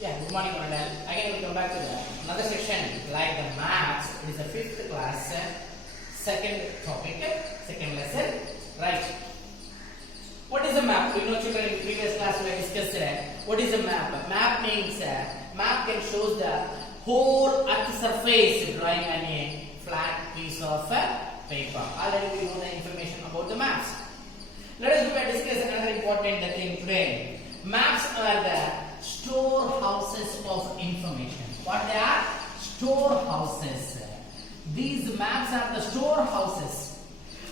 Yeah, good morning, Colonel. Again, we come back to another section like the maths. It is the fifth class, second topic, second lesson. Right. What is a map? You know, children, in previous class we discussed what is a map. Map means map can show the whole earth surface drawing on a flat piece of paper. Already we know the information about the maps. Let us look at discuss another important thing today. Maps are the storehouses of information. What they are? Storehouses. These maps are the storehouses.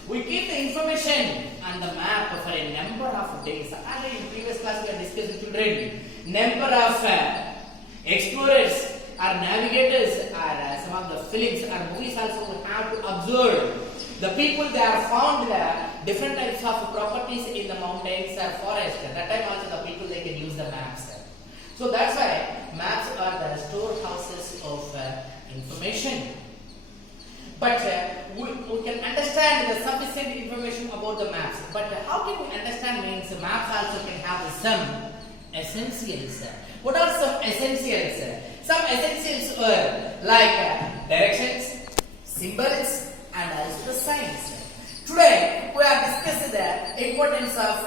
We keep the information on the map for a number of days. Already in previous class we have discussed with children. Number of explorers or navigators or some of the films or movies also we have to observe. The people they are found different types of properties in the mountains or forest. That time also the people they can use the maps. So that's why maps are the storehouses of information. But we can understand the sufficient information about the maps. But how can we understand means maps also can have some essentials. What are some essentials? Some essentials are like directions, symbols, and also the signs. Today we are discussing the importance of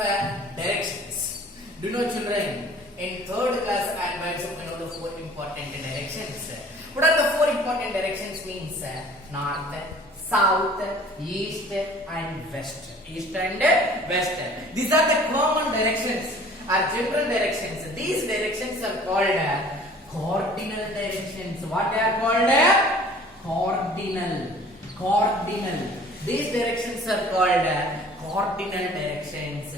directions. Do you know, children? In third class onwards, we know the four important directions. What are the four important directions? Means north, south, east, and west. East and west. These are the common directions or general directions. These directions are called cardinal directions. What they are called? Cardinal. These directions are called cardinal directions.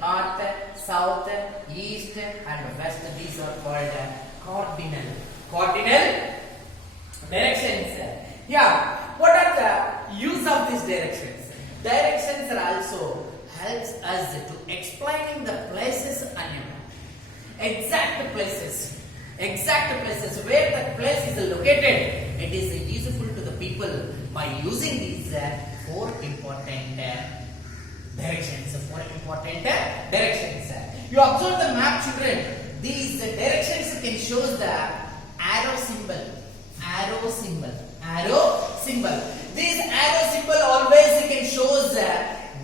North, south, east, and west. These are called cardinal directions. Yeah. What are the use of these directions? Directions are also helps us to explaining the places on a map. Exact places where the place is located. It is useful to the people by using these four important directions. You observe the map, children. These directions can show the arrow symbol. This arrow symbol always can show the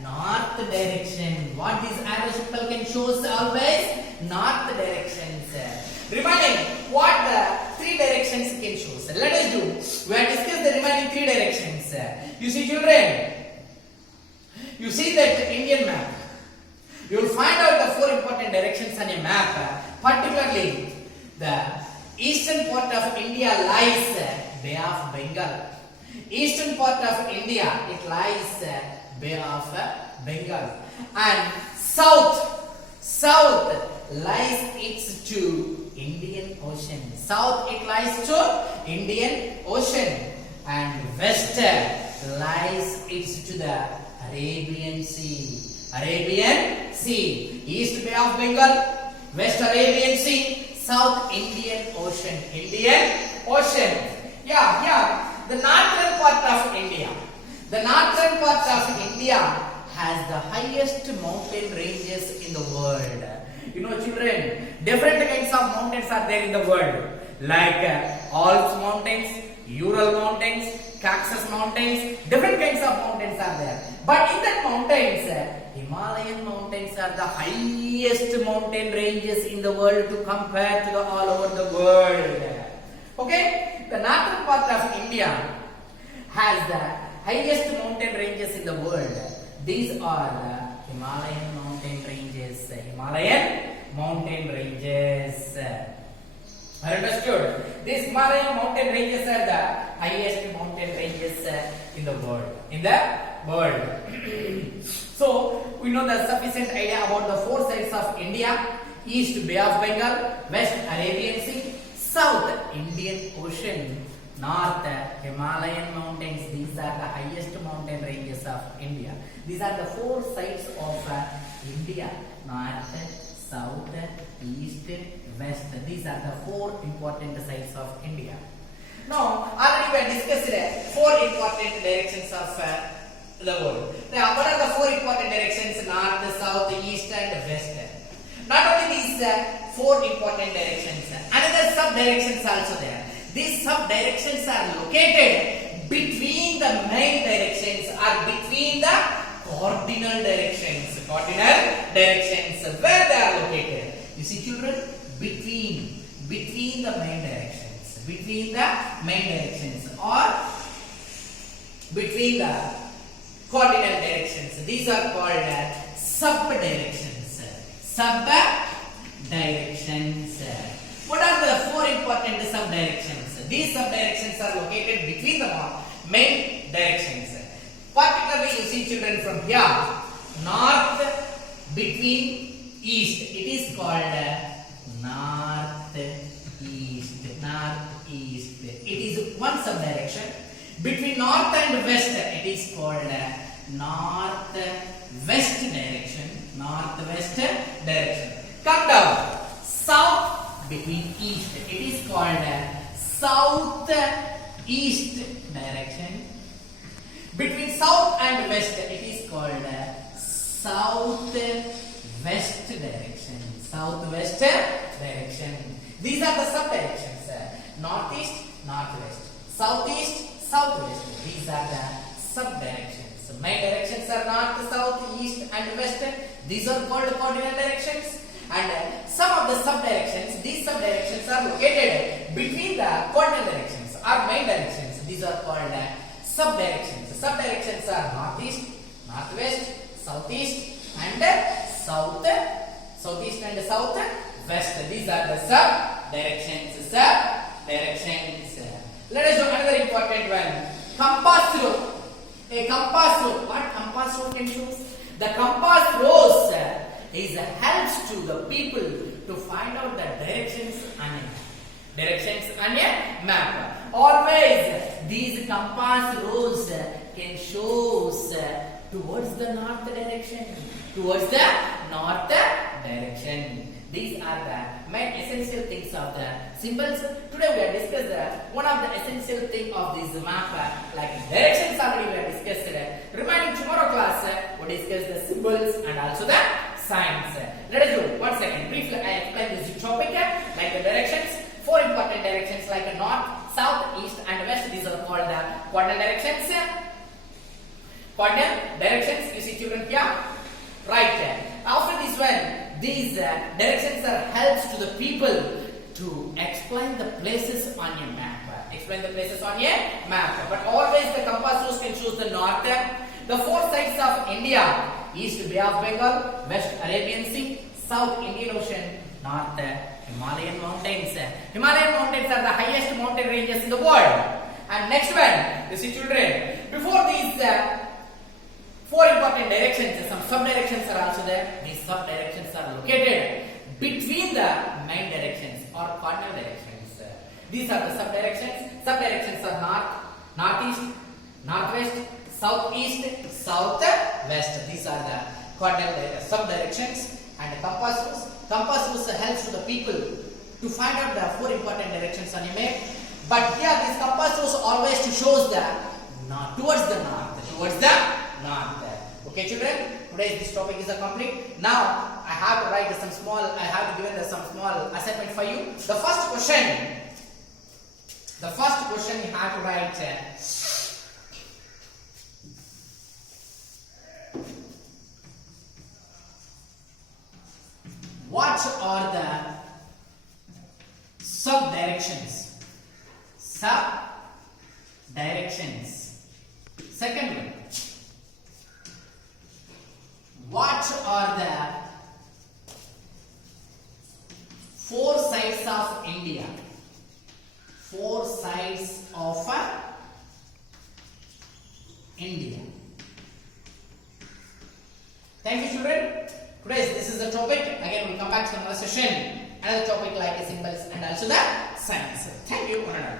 north direction. What this arrow symbol can show always? North directions. Remaining what the three directions can show. Let us do. We have discussed the remaining three directions. You see, children. You see that Indian map. You will find out the four important directions on a map. Particularly, the eastern part of India lies Bay of Bengal. Eastern part of India, it lies Bay of Bengal. And south lies it's to Indian Ocean. South it lies to Indian Ocean. And west lies it's to the Arabian Sea. East Bay of Bengal, West Arabian Sea, South Indian Ocean. Yeah. The northern part of India. The northern part of India has the highest mountain ranges in the world. You know, children, different kinds of mountains are there in the world, like Alps mountains, Ural mountains, Caucasus mountains. Different kinds of mountains are there. But in that mountains, Himalayan mountains are the highest mountain ranges in the world to compare to the all over the world. Okay, the northern part of India has the highest mountain ranges in the world. These are the Himalayan mountain ranges. Understood? These Himalayan mountain ranges are the highest mountain ranges in the world. So we know the sufficient idea about the four sides of India: east Bay of Bengal, west Arabian Sea, south Indian Ocean, north Himalayan mountains. These are the highest mountain ranges of India. These are the four sides of India: north, south, east, west. These are the four important sides of India. Now, already we have discussed four important directions of the world. Now, what are the four important directions? North, south, east, and west. Not only these these four important directions. Another sub directions also there. These sub directions are located between the main directions or between the cardinal directions. Cardinal directions, where they are located. You see, children, between the main directions, between the main directions or between the cardinal directions. These are called sub-directions. Sub-directions. What are the four important sub-directions? These sub-directions are located between the main directions. Particularly, you see, children, from here, north between east. It is called northeast. Northeast. It is one sub-direction. Between north and west, it is called northwest direction. Northwest direction. Come down. South between east. It is called southeast direction. Between south and west, it is called southwest direction. Southwest direction. These are the sub-directions. Northeast, northwest. Southeast, southwest. These are the sub-directions. Main directions are north, south, east and west. These are called cardinal directions. And some of the sub-directions, these sub-directions are located between the cardinal directions or main directions. These are called sub-directions. Sub-directions are northeast, northwest, southeast and southeast and southwest. These are the sub-directions. Sub-directions. Let us do another important one. Compass rule. A compass rule. What compass rule can choose? The compass rose helps to the people to find out the directions on a map. Directions on a map. Always these compass rose can show towards the north direction. Towards the north direction. These are the main essential things of the symbols. Today we have discussed one of the essential thing of this map, like directions already we have discussed. Remaining tomorrow class, we discuss the symbols and also the signs. Let us do one second. Briefly, I explain this topic like the directions. Four important directions like north, south, east and west. These are called the cardinal directions. Cardinal directions. You see, children, here, right. After this one, these directions are helps to the people to explain the places on your map. Explain the places on your map. But always the compass rose can choose the north. The four sides of India: east Bay of Bengal, west Arabian Sea, south Indian Ocean, north Himalayan mountains. Himalayan mountains are the highest mountain ranges in the world. And next one, you see, children, before these four important directions, some sub-directions are also there. These sub-directions are located between the main directions or cardinal directions. These are the sub-directions. Sub-directions are north, northeast, northwest, southeast, southwest. These are the cardinal sub-directions. And the compass rose. Compass rose helps to the people to find out the four important directions on a map. But here this compass rose always shows the north, towards the north. Towards the north. Okay, children, today this topic is complete. Now I have to write some small assignment for you. The first question you have to write what are the sub-directions? Sub-directions. Second one, what are the four sides of India? Four sides of India. Thank you, children. Today this is the topic. Again, we'll come back to another session. Another topic like symbols and also the signs. Thank you, one and all.